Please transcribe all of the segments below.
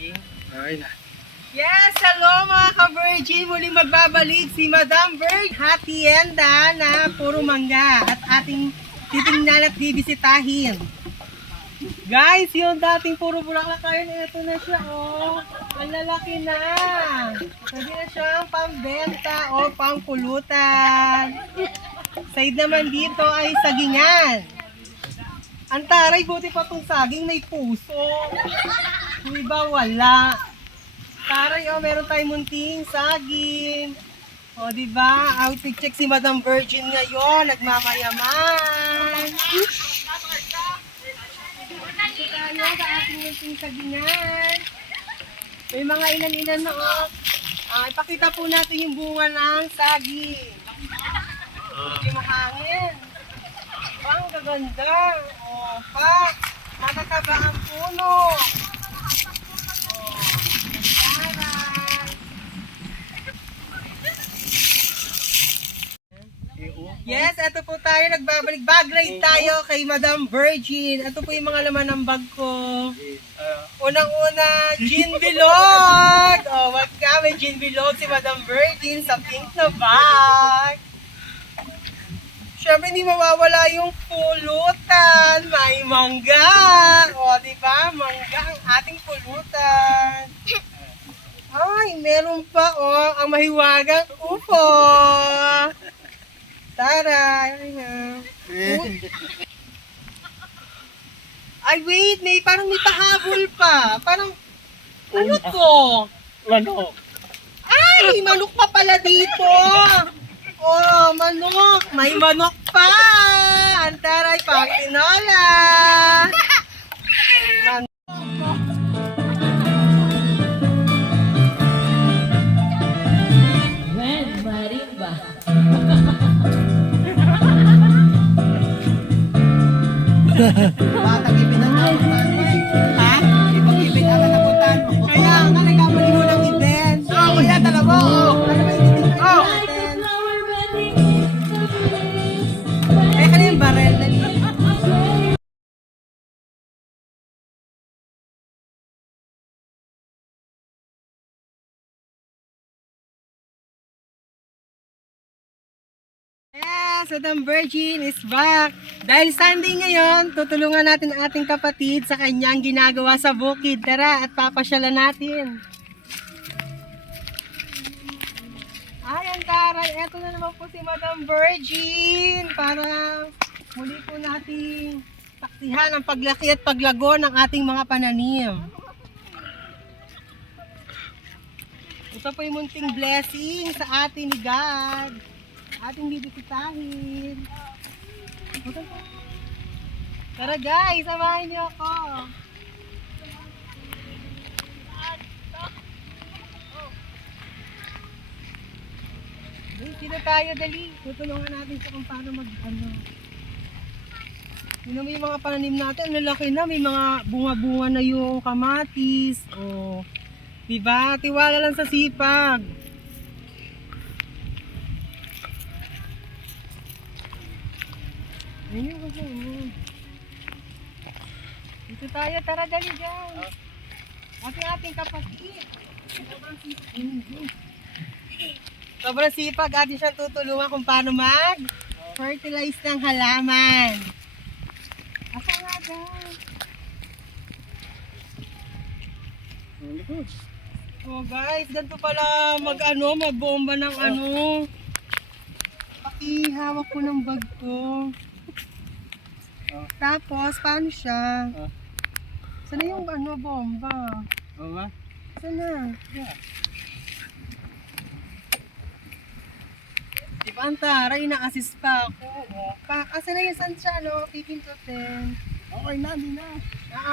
Ay na. Yes, hello mga ka-Virgin! Muling magbabalik si Madam Virg Hacienda na puro mangga at ating titingnan at bibisitahin. Guys, yung dating puro bulaklak kayo, ito na siya, oh. Ang lalaki na. Pwede na siyang pambenta o pangpulutan. Side naman dito ay sagingan. Ang taray, buti pa itong saging may puso. Yung iba wala. Taray, oh, meron tayong munting saging. O, oh, diba? Outfit check si Madam Virgin ngayon. Nagmamayaman. Tayo sa ating munting sagingan. May mga ilan-ilan na, oh. Ipakita po natin yung bunga ng saging. Hindi mahangin. Ang gaganda. O, pa. Matataba ang puno. Yes, ito po tayo, nagbabalik. Bag ride tayo kay Madam Virgin. Ito po yung mga laman ng bag ko. Unang-una, gin bilog. O, wag ka, may gin bilog si Madam Virgin sa pink na bag. Siyempre, hindi mawawala yung pulutan. May mangga. O, diba? Mangga ang ating pulutan. Ay, meron pa, oh, ang mahiwagang UFO. Tara. Ay, wait, parang may pahabol pa. Parang, ano to? Manok. Ay, manok pa pala dito. Oh, manok. May manok pa. Ang taray, pang tinola. Marimba. Batang ipinang ha? Ipag-ibig ang napuntahan mo. Kaya nga, nagkamali mo ng event. Oo, kaya tala mo. Ano ba yung titignan natin? Kaya ka na yung barel na niya. Yes, Madam Virgin is back. Dahil Sunday ngayon, tutulungan natin ang ating kapatid sa kanyang ginagawa sa bukid. Tara at papasyalan natin. Ay, ang taray. Eto na naman po si Madam Virgin para muli po nating saksihan ang paglaki at paglago ng ating mga pananim. Ito po yung munting blessing sa atin ni God. Ating bibisitahin. Tara guys, samahan niyo ako. Dito tayo, dali. Tutulungan natin sa kung paano mag-ano. Yun naman yung mga pananim natin. Ang lalaki na. May mga bunga-bunga na yung kamatis. O, diba? Tiwala lang sa sipag. Ayun, dito tayo, tara dali dyan. Ating kapatid. Sobrang sipag, atin siyang tutulungan kung paano mag-fertilize ng halaman. Asa nga dyan? Oh guys, ganito pala magbomba ng Pakihawak ko ng bag ko. Tapos, paano siya? Sana yung bomba? Bomba? Sana? Yeah. Diba ang taray, ina-assist pa ako. Asa na yung siya, pipindutin. Okay na, di na.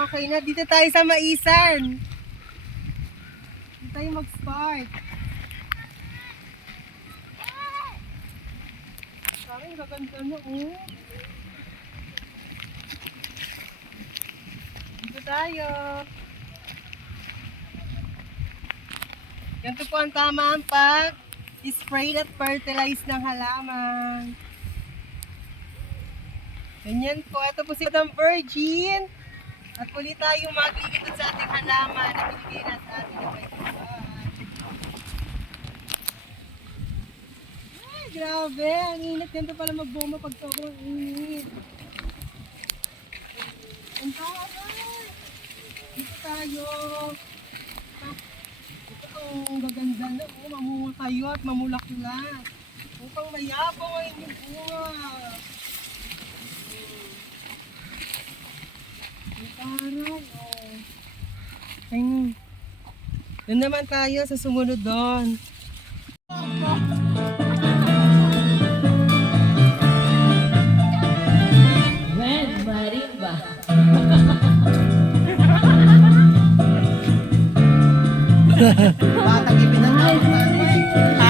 Okay na, dito tayo sa Maisan. Dito tayo mag-start. Parang gaganda na, oh. Dito tayo. Ganito po ang tamang pag-spray at fertilize ng halaman. Ganyan po. Ito po si Madam Virgin. At muli tayong magigit sa ating halaman na binigay natin grabe. Ang init. Ganito pala magboma pag sobrang init. Ang taray. Dito tayo. Ito ang gaganda na. Oh, mamunga kayo at mamulaklat. Upang mayabang ang inyong bunga. Ang taray. Oh. Ayun. Doon naman tayo sa sumunod doon. Red Marimba. Batang ipinangalan.